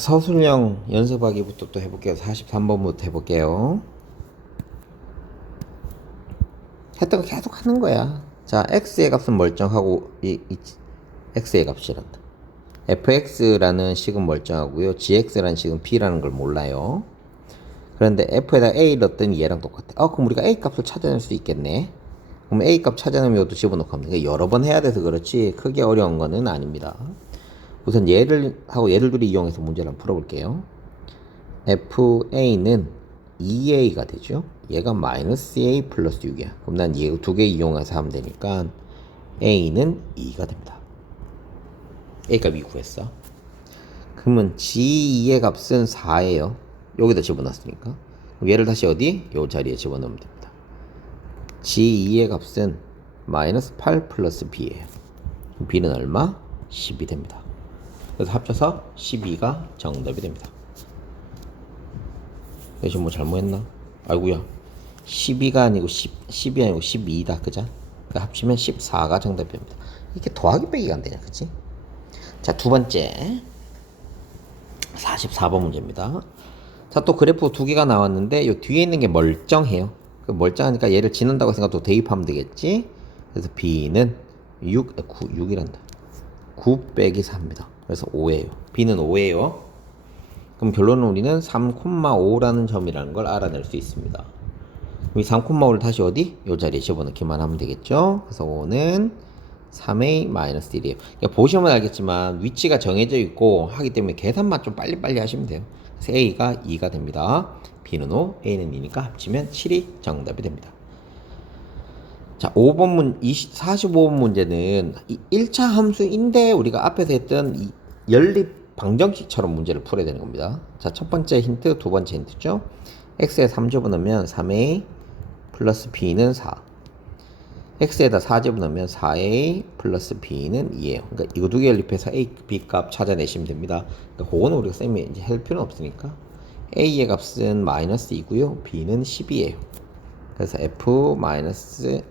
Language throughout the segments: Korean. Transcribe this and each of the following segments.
서술형 연습하기부터 또 해볼게요. 43번부터 해볼게요. 했던 거 계속 하는 거야. 자, x의 값은 멀쩡하고 x의 값이란다. fx라는 식은 멀쩡하고요. gx라는 식은 b라는 걸 몰라요. 그런데 f에다 a 넣었더니 얘랑 똑같아. 그럼 우리가 a 값을 찾아낼 수 있겠네. 그럼 a 값 찾아내면 이것도 집어넣고 합니다. 여러 번 해야 돼서 그렇지 크게 어려운 거는 아닙니다. 우선 얘를 하고 얘를 둘이 이용해서 문제를 한번 풀어볼게요. FA는 2A가 되죠. 얘가 마이너스 A 플러스 6이야. 그럼 난 얘 두 개 이용해서 하면 되니까 A는 2가 됩니다. A 값 2 구했어. 그러면 G2의 값은 4예요. 여기다 집어넣었으니까. 그럼 얘를 다시 어디? 요 자리에 집어넣으면 됩니다. G2의 값은 마이너스 8 플러스 B예요. B는 얼마? 10이 됩니다. 그래서 합쳐서 12가 정답이 됩니다. 내가 지금 뭐 잘못했나? 아이고야. 12가 아니고 10이 아니고 12다. 그죠? 그러니까 합치면 14가 정답이 됩니다. 이렇게 더하기 빼기가 안 되냐, 그치? 자, 두 번째. 44번 문제입니다. 자, 또 그래프 두 개가 나왔는데, 요 뒤에 있는 게 멀쩡해요. 멀쩡하니까 얘를 지난다고 생각하고 대입하면 되겠지? 그래서 B는 6이란다. 9 빼기 4입니다. 그래서 5예요. B는 5예요. 그럼 결론은 우리는 3,5라는 점이라는 걸 알아낼 수 있습니다. 이 3,5를 다시 어디? 이 자리에 집어넣기만 하면 되겠죠. 그래서 5는 3a-1이에요. 그러니까 보시면 알겠지만 위치가 정해져 있고 하기 때문에 계산만 좀 빨리빨리 하시면 돼요. 그래서 a가 2가 됩니다. b는 5, a는 2니까 합치면 7이 정답이 됩니다. 자, 45번 문제는 1차 함수인데 우리가 앞에서 했던 이 연립 방정식처럼 문제를 풀어야 되는 겁니다. 자, 첫 번째 힌트, 두 번째 힌트죠. x에 3 집어넣으면 3a 플러스 b는 4. x에다 4 집어넣으면 4a 플러스 b는 2예요. 그러니까 이거 두 개 연립해서 a, b 값 찾아내시면 됩니다. 그러니까 그거는 우리가 쌤이 이제 할 필요는 없으니까 a의 값은 마이너스 2고요. b는 10이에요. 그래서 fx는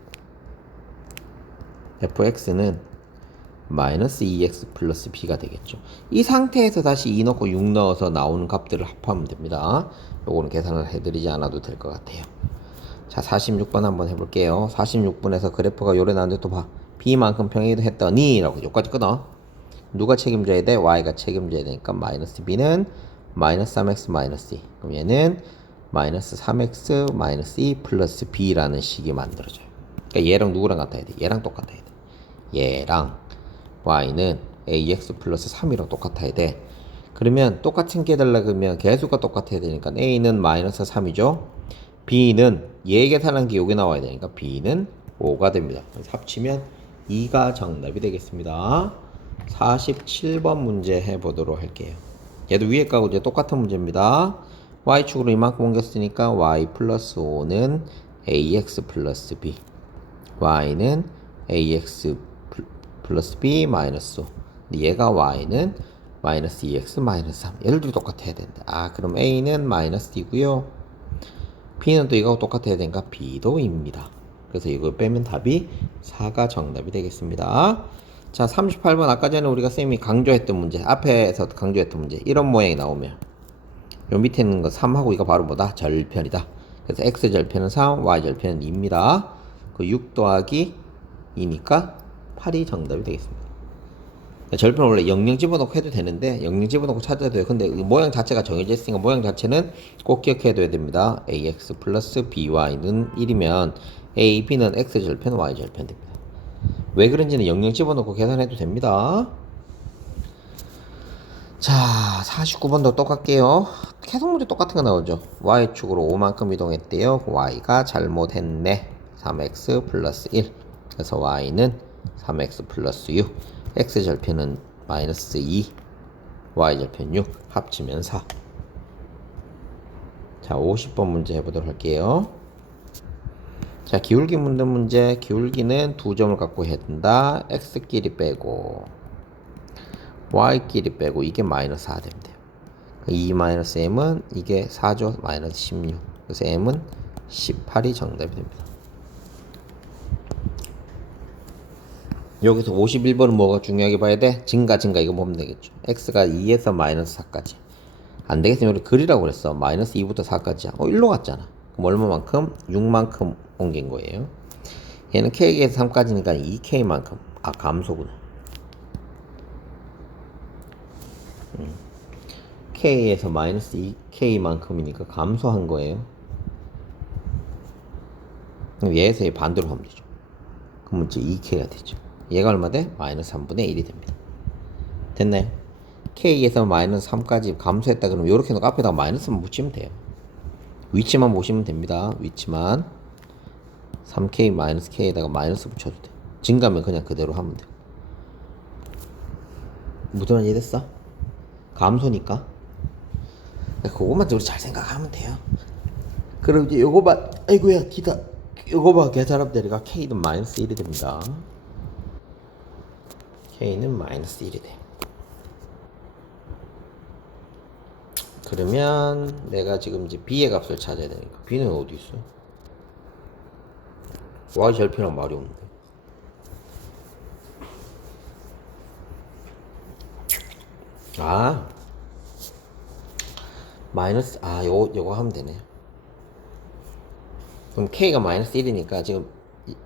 마이너스 2x 플러스 b가 되겠죠. 이 상태에서 다시 2 넣고 6 넣어서 나오는 값들을 합하면 됩니다. 요거는 계산을 해드리지 않아도 될 것 같아요. 자, 46번 한번 해볼게요. 46번에서 그래프가 요래 나왔는데 또 봐. b만큼 평행이동 했더니 라고 여기까지 끊어. 누가 책임져야 돼? y가 책임져야 되니까 마이너스 b는 마이너스 3x 마이너스 2. 그럼 얘는 마이너스 3x 마이너스 2 플러스 b라는 식이 만들어져요. 그러니까 얘랑 누구랑 같아야 돼? 얘랑 똑같아야 돼. 얘랑 y는 ax 플러스 3이랑 똑같아야 돼. 그러면 똑같은 게 해달라 그러면 개수가 똑같아야 되니까 a는 마이너스 3이죠. b는 얘 계산한 게 여기 나와야 되니까 b는 5가 됩니다. 그래서 합치면 2가 정답이 되겠습니다. 47번 문제 해보도록 할게요. 얘도 위에 가고 이제 똑같은 문제입니다. y축으로 이만큼 옮겼으니까 y 플러스 5는 ax 플러스 b, y는 ax 플러스 b 마이너스 5. 얘가 y는 마이너스 2x 마이너스 3. 얘를 둘이 똑같아야 된다. 그럼 a는 마이너스 2고요. b는 또 이거하고 똑같아야 되니까 b도 2입니다. 그래서 이걸 빼면 답이 4가 정답이 되겠습니다. 자, 38번 아까 전에 우리가 쌤이 강조했던 문제, 앞에서 강조했던 문제, 이런 모양이 나오면 요 밑에 있는 거 3하고 이거 바로 뭐다? 절편이다. 그래서 x절편은 3, y절편은 2입니다. 그 6 더하기 2니까 8이 정답이 되겠습니다. 절편 원래 00 집어넣고 해도 되는데 00 집어넣고 찾아도 돼요. 근데 모양 자체가 정해져 있으니까 모양 자체는 꼭 기억해둬야 됩니다. ax 플러스 by는 1이면 a, b는 x절편, y절편 됩니다. 왜 그런지는 00 집어넣고 계산해도 됩니다. 자, 49번도 똑같게요. 계속 문제 똑같은 거 나오죠. y축으로 5만큼 이동했대요. y가 잘못했네. 3x 플러스 1. 그래서 y는 3x 플러스 6. x절편은 마이너스 2. y절편 6. 합치면 4. 자, 50번 문제 해보도록 할게요. 자, 기울기 묻는 문제. 기울기는 두 점을 갖고 해야 된다. x끼리 빼고 y끼리 빼고 이게 마이너스 4 되면 돼요. 2 마이너스 m은 이게 4죠. 마이너스 16. 그래서 m은 18이 정답이 됩니다. 여기서 51번은 뭐가 중요하게 봐야 돼? 증가 이거 보면 되겠죠. x가 2에서 마이너스 4까지. 안 되겠으면 우리 글이라고 그랬어. 마이너스 2부터 4까지야. 1로 갔잖아. 그럼 얼마만큼? 6만큼 옮긴 거예요. 얘는 K에서 3까지니까 2K만큼. 아, 감소구나. K에서 마이너스 2K만큼이니까 감소한 거예요. 그럼 얘에서 얘 반대로 하면 되죠. 그러면 이제 2K가 되죠. 얘가 얼마 돼? 마이너스 3분의 1이 됩니다. 됐나요? K에서 마이너스 3까지 감소했다 그러면 이렇게 놓고 앞에다가 마이너스만 붙이면 돼요. 위치만 보시면 됩니다. 위치만 3K 마이너스 K에다가 마이너스 붙여도 돼. 증가면 그냥 그대로 하면 돼. 무슨 말인지 이해됐어? 감소니까 그것만 우리 잘 생각하면 돼요. 그럼 이제 요거 봐. 아이고야 기다. 요거 봐. 계산하면 되니까 K는 마이너스 1이 됩니다. K는 마이너스 1이 돼. 그러면 내가 지금 이제 B의 값을 찾아야 되니까 B는 어디 있어? Y 절편한 말이 없는데. 아 마이너스 요거 하면 되네. 그럼 K가 마이너스 1이니까 지금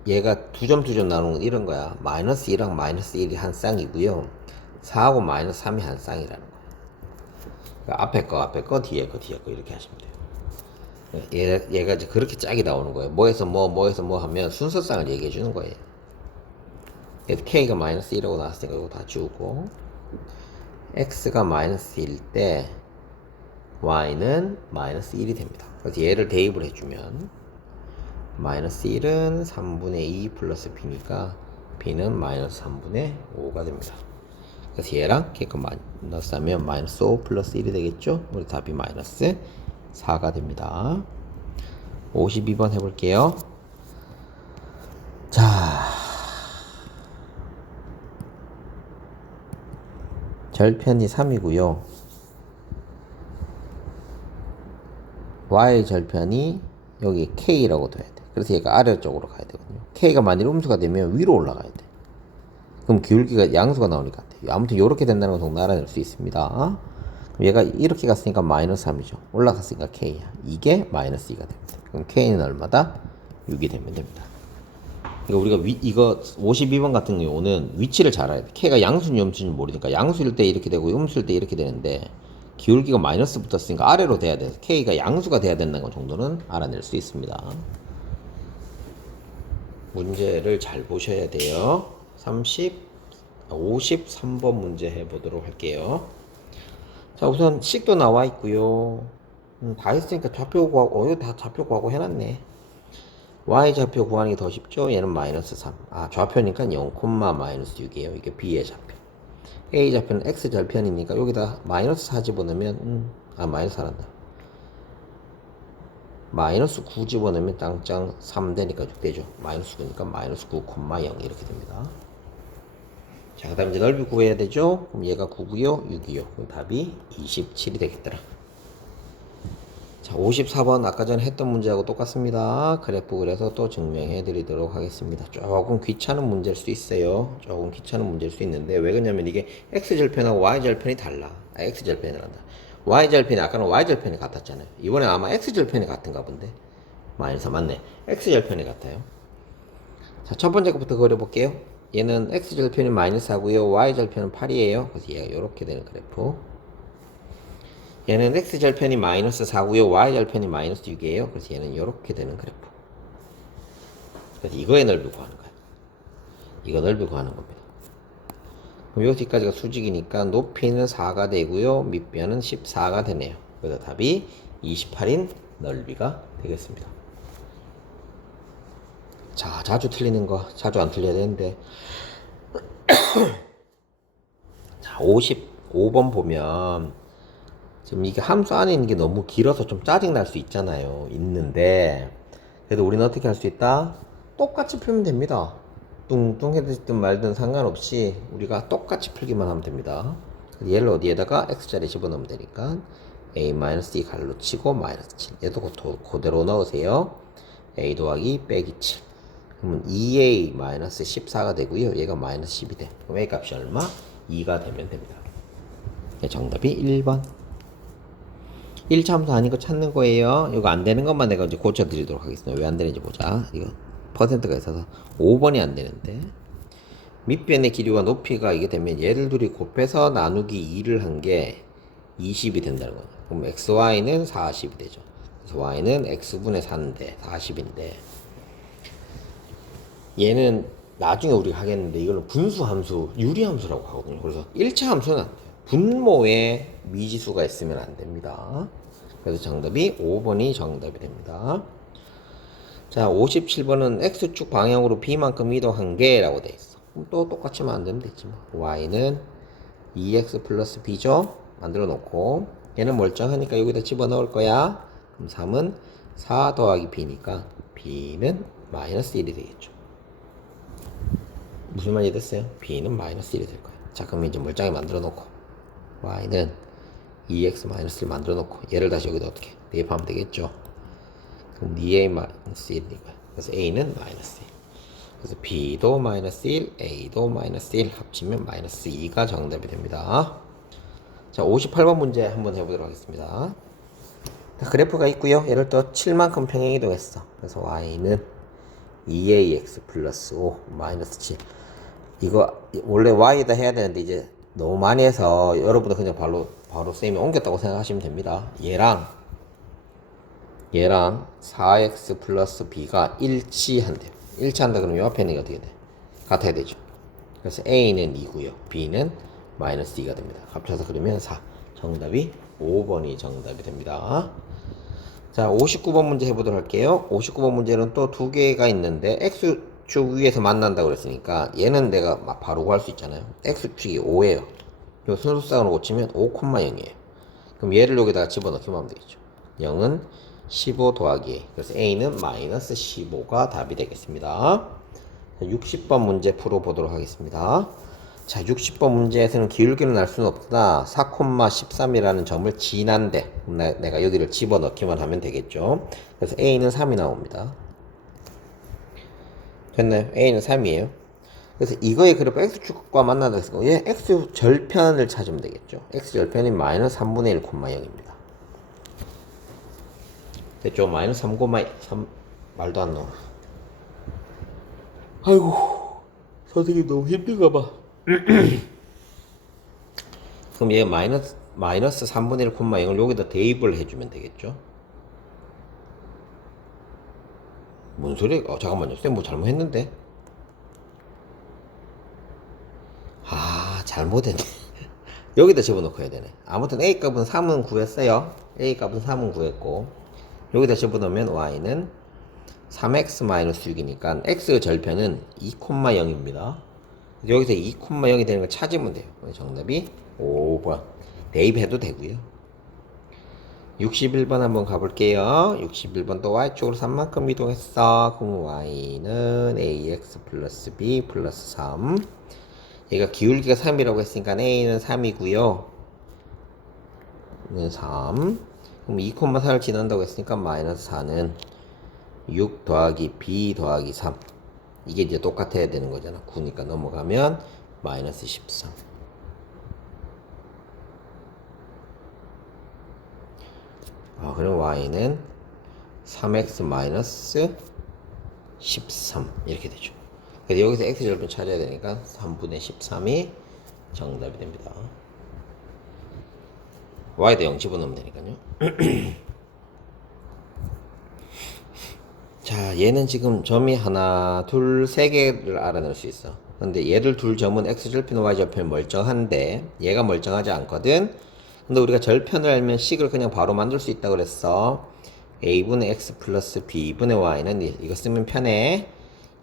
얘가 두 점 나누는 건 이런 거야. 마이너스 1랑 마이너스 1이 한 쌍이고요. 4하고 마이너스 3이 한 쌍이라는 거야. 그러니까 앞에 거, 뒤에 거 이렇게 하시면 돼요. 얘가 이제 그렇게 짝이 나오는 거예요. 뭐에서 뭐 하면 순서쌍을 얘기해 주는 거예요. 그래서 K가 마이너스 1이라고 나왔으니까 이거 다 지우고 X가 마이너스 1일 때 Y는 마이너스 1이 됩니다. 그래서 얘를 대입을 해주면 마이너스 1은 3분의 2 플러스 B니까 B는 마이너스 3분의 5가 됩니다. 그래서 얘랑 K가 마이너스 하면 마이너스 5 플러스 1이 되겠죠? 우리 답이 마이너스 4가 됩니다. 52번 해볼게요. 자, 절편이 3이고요. Y 절편이 여기 K라고 둬야 돼. 그래서 얘가 아래쪽으로 가야 되거든요. K가 만일 음수가 되면 위로 올라가야 돼. 그럼 기울기가 양수가 나오니까 안 돼. 아무튼 이렇게 된다는 걸 알아낼 수 있습니다. 얘가 이렇게 갔으니까 마이너스 3이죠. 올라갔으니까 K야. 이게 마이너스 2가 됩니다. 그럼 K는 얼마다? 6이 되면 됩니다. 그러니까 우리가 이거 52번 같은 경우는 위치를 잘 알아야 돼. K가 양수인지 음수인지 모르니까 양수일 때 이렇게 되고 음수일 때 이렇게 되는데 기울기가 마이너스 붙었으니까 아래로 돼야 돼서 K가 양수가 돼야 된다는 것 정도는 알아낼 수 있습니다. 문제를 잘 보셔야 돼요. 53번 문제 해보도록 할게요. 자, 우선 식도 나와 있고요. 다 했으니까 좌표 구하고, 이거 다 좌표 구하고 해놨네. Y 좌표 구하는 게 더 쉽죠? 얘는 마이너스 3. 좌표니까 0, 마이너스 6이에요. 이게 B의 좌표. A 좌표는 X 절편이니까 여기다 마이너스 4 집어넣으면, 마이너스 4란다. 마이너스 9 집어넣으면 땅짱 3 되니까 6 되죠. 마이너스 9니까 마이너스 9, 0 이렇게 됩니다. 자, 그 다음 이제 넓이 구해야 되죠? 그럼 얘가 9고요, 6이요. 그럼 답이 27이 되겠더라. 자, 54번 아까 전에 했던 문제하고 똑같습니다. 그래프 그려서 또 증명해 드리도록 하겠습니다. 조금 귀찮은 문제일 수 있어요. 조금 귀찮은 문제일 수 있는데 왜 그러냐면 이게 X절편하고 Y절편이 달라. X절편이란다. Y절편이 아까는 Y절편이 같았잖아요. 이번에 아마 X절편이 같은가 본데. 마이너스 맞네. X절편이 같아요. 자, 첫 번째 것부터 그려볼게요. 얘는 X절편이 마이너스 하고요. Y절편은 8이에요. 그래서 얘가 이렇게 되는 그래프. 얘는 X절편이 마이너스 4고요. Y절편이 마이너스 6이에요. 그래서 얘는 이렇게 되는 그래프. 그래서 이거의 넓이 구하는 거야. 이거 넓이 구하는 겁니다. 그럼 여기까지가 수직이니까 높이는 4가 되고요. 밑변은 14가 되네요. 그래서 답이 28인 넓이가 되겠습니다. 자, 자주 틀리는 거, 자주 안 틀려야 되는데. 자, 55번 보면 지금 이게 함수 안에 있는 게 너무 길어서 좀 짜증날 수 있잖아요. 있는데 그래도 우리는 어떻게 할 수 있다? 똑같이 풀면 됩니다. 뚱뚱해졌든 말든 상관없이 우리가 똑같이 풀기만 하면 됩니다. 얘를 어디에다가 x자리에 집어넣으면 되니까 a-2 갈로 치고 마이너스 7. 얘도 그대로 넣으세요. a 더하기 빼기 7. 그러면 2a 마이너스 14가 되고요. 얘가 마이너스 10이 돼. 그럼 a 값이 얼마? 2가 되면 됩니다. 정답이 1번. 1차 함수 아닌 거 찾는 거예요. 이거 안 되는 것만 내가 이제 고쳐드리도록 하겠습니다. 왜 안 되는지 보자. 이거 퍼센트가 있어서 5번이 안 되는데. 밑변의 길이와 높이가 이게 되면 얘를 둘이 곱해서 나누기 2를 한 게 20이 된다는 거예요. 그럼 xy는 40이 되죠. 그래서 y는 x분의 4인데 40인데 얘는 나중에 우리가 하겠는데 이거는 분수함수, 유리함수라고 하거든요. 그래서 1차 함수는 안 돼요. 분모에 미지수가 있으면 안 됩니다. 그래서 정답이 5번이 정답이 됩니다. 자, 57번은 x축 방향으로 b만큼 이동한 게라고 돼 있어. 그럼 또 똑같이 만들면 되지 뭐. y는 2x 플러스 b죠. 만들어 놓고 얘는 멀쩡하니까 여기다 집어넣을 거야. 그럼 3은 4 더하기 b니까 b는 마이너스 1이 되겠죠. 무슨 말이 됐어요? b는 마이너스 1이 될 거야. 자, 그럼 이제 멀쩡히 만들어 놓고 y는 2x 마이너스 1 만들어 놓고 얘를 다시 여기다 어떻게 대입하면 되겠죠. 그럼 2a 마이너스 1이니까 그래서 a는 마이너스 1. 그래서 b도 마이너스 1, a도 마이너스 1 합치면 마이너스 2가 정답이 됩니다. 자, 58번 문제 한번 해보도록 하겠습니다. 자, 그래프가 있고요. 얘를 또 7만큼 평행 이동했어. 그래서 y는 2ax 플러스 5 마이너스 7. 이거 원래 y에다 해야 되는데 이제 너무 많이 해서 여러분들 그냥 바로 쌤이 옮겼다고 생각하시면 됩니다. 얘랑 4x 플러스 b가 일치한대요. 일치한다 그러면 요 앞에 있는 게 어떻게 돼? 같아야 되죠. 그래서 a는 2고요. b는 마이너스 2가 됩니다. 합쳐서 그러면 4. 정답이 5번이 정답이 됩니다. 자, 59번 문제 해보도록 할게요. 59번 문제는 또 두 개가 있는데 x축 위에서 만난다고 그랬으니까 얘는 내가 바로 구할 수 있잖아요. x축이 5예요. 요 순서상으로 고치면 5,0이에요. 그럼 얘를 여기다가 집어넣기만 하면 되겠죠. 0은 15 더하기 a. 그래서 a는 마이너스 15가 답이 되겠습니다. 60번 문제 풀어보도록 하겠습니다. 자, 60번 문제에서는 기울기는 알 수는 없으나 4,13이라는 점을 지난데 내가 여기를 집어넣기만 하면 되겠죠. 그래서 a는 3이 나옵니다. 됐나요? a는 3이에요. 그래서 이거의 그래프 x축과 만나다 했을 거, 얘 x 절편을 찾으면 되겠죠. x 절편이 마이너스 3분의 1, 0입니다. 됐죠? 마이너스 3, 말도 안 나와. 아이고, 선생님 너무 힘든가 봐. 그럼 얘 마이너스 3분의 1, 0을 여기다 대입을 해주면 되겠죠? 뭔 소리야? 잠깐만요. 쌤 뭐 잘못했는데? 잘못했네. 여기다 집어넣고 해야 되네. 아무튼 A 값은 3은 구했어요. A 값은 3은 구했고 여기다 집어넣으면 Y는 3x-6이니까 X 절편은 2,0입니다. 여기서 2,0이 되는 걸 찾으면 돼요. 정답이 5번. 대입해도 되고요. 61번 한번 가볼게요. 61번 또 Y축으로 3만큼 이동했어. 그럼 Y는 AX 플러스 B 플러스 3. 얘가 기울기가 3이라고 했으니까 A는 3이고요. 는 3. 그럼 2,4를 지난다고 했으니까 마이너스 4는 6 더하기 B 더하기 3. 이게 이제 똑같아야 되는 거잖아. 9니까 넘어가면 마이너스 13. 그럼 Y는 3x 마이너스 13 이렇게 되죠. 그래서 여기서 x절편 찾아야 되니까 3분의 13이 정답이 됩니다. y에다 0 집어넣으면 되니까요. 자, 얘는 지금 점이 하나, 둘, 세 개를 알아낼 수 있어. 근데 얘들 둘 점은 x절편, y절편 멀쩡한데 얘가 멀쩡하지 않거든. 근데 우리가 절편을 알면 식을 그냥 바로 만들 수 있다 그랬어. a분의 x 플러스 b분의 y는 1. 이거 쓰면 편해.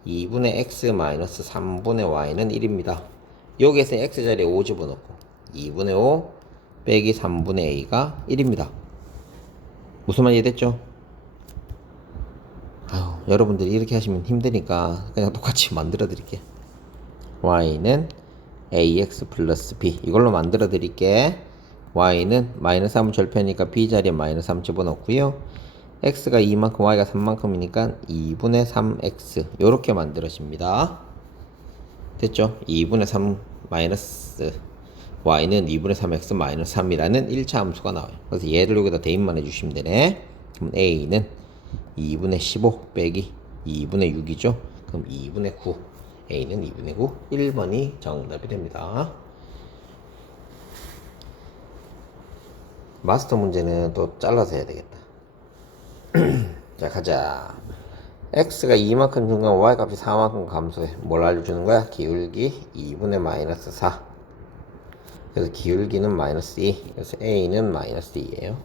2분의 x 마이너스 3분의 y는 1입니다. 여기에서 x 자리에 5 집어넣고 2분의 5 빼기 3분의 a가 1입니다. 무슨 말 이해됐죠? 여러분들이 이렇게 하시면 힘드니까 그냥 똑같이 만들어 드릴게요. y는 ax 플러스 b 이걸로 만들어 드릴게. y는 마이너스 3은 절편이니까 b 자리에 마이너스 3 집어넣고요. x가 2만큼 y가 3만큼이니까 2분의 3x 요렇게 만들어집니다. 됐죠? 2분의 3 마이너스 y는 2분의 3x 마이너스 3이라는 1차 함수가 나와요. 그래서 얘를 여기다 대입만 해주시면 되네. 그럼 a는 2분의 15 빼기 2분의 6이죠. 그럼 2분의 9. a는 2분의 9. 1번이 정답이 됩니다. 마스터 문제는 또 잘라서 해야 되겠다. 자, 가자. x가 2만큼 증가하면 y 값이 4만큼 감소해. 뭘 알려주는 거야? 기울기 2분의 마이너스 4. 그래서 기울기는 마이너스 2. 그래서 a는 마이너스 2예요.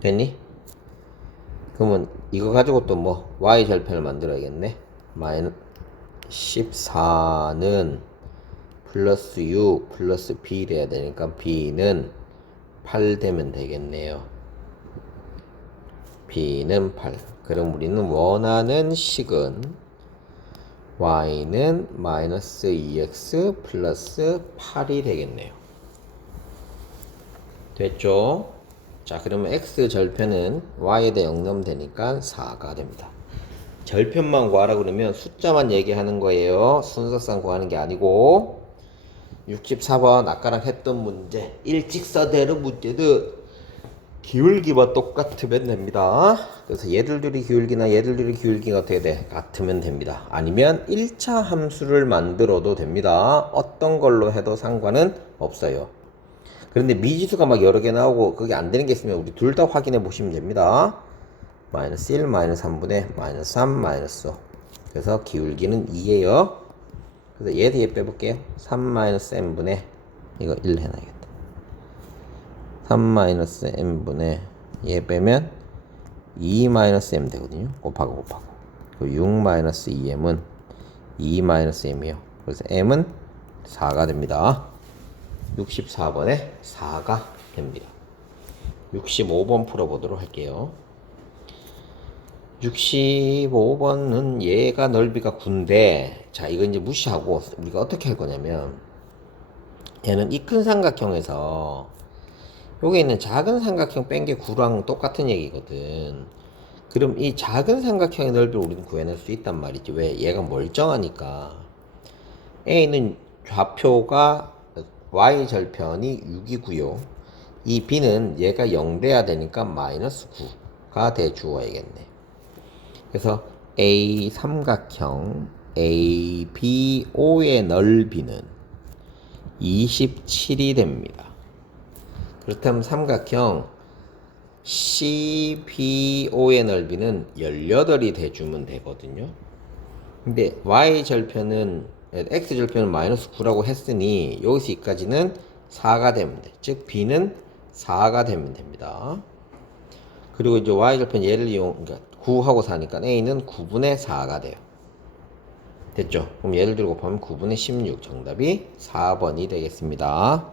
됐니? 그러면 이거 가지고 또 뭐 y 절편을 만들어야겠네. 마이너스 14는 플러스 6 플러스 b 돼야 되니까 b는 8 되면 되겠네요. b는 8. 그럼 우리는 원하는 식은 y는 마이너스 2x 플러스 8이 되겠네요. 됐죠? 자, 그러면 x 절편은 y에다 0 넣으면 되니까 4가 됩니다. 절편만 구하라 그러면 숫자만 얘기하는 거예요. 순서상 구하는 게 아니고. 64번 아까랑 했던 문제 일직사대로 문제는 기울기와 똑같으면 됩니다. 그래서 얘들들이 기울기나 얘들들이 기울기가 어떻게 돼? 같으면 됩니다. 아니면 1차 함수를 만들어도 됩니다. 어떤 걸로 해도 상관은 없어요. 그런데 미지수가 막 여러 개 나오고 그게 안 되는 게 있으면 우리 둘 다 확인해 보시면 됩니다. 마이너스 1, 마이너스 3분의 마이너스 3, 마이너스 5. 그래서 기울기는 2예요. 그래서 얘 뒤에 빼볼게요. 3 마이너스 n분의 이거 1 해놔야겠다. 3 마이너스 n분의 얘 빼면 2 마이너스 m 되거든요. 곱하고. 그리고 6 마이너스 2m은 2 마이너스 m이요. 그래서 m은 4가 됩니다. 64번에 4가 됩니다. 65번 풀어보도록 할게요. 65번은 얘가 넓이가 9인데, 자, 이거 이제 무시하고 우리가 어떻게 할 거냐면, 얘는 이 큰 삼각형에서 여기 있는 작은 삼각형 뺀 게 9랑 똑같은 얘기거든. 그럼 이 작은 삼각형의 넓이를 우리는 구해낼 수 있단 말이지. 왜? 얘가 멀쩡하니까. A는 좌표가 y절편이 6이고요. 이 B는 얘가 0 돼야 되니까 마이너스 9가 돼 주어야겠네. 그래서 A 삼각형 ABO의 넓이는 27이 됩니다. 그렇다면 삼각형 CBO의 넓이는 18이 돼주면 되거든요. 근데 Y절편은 X절편은 마이너스 9라고 했으니 여기서 여기까지는 4가 되면 돼. 즉 B는 4가 되면 됩니다. 그리고 이제 Y절편 얘를 그러니까 9하고 4니까 A는 9분의 4가 돼요. 됐죠? 그럼 얘를 들고 곱하면 9분의 16 정답이 4번이 되겠습니다.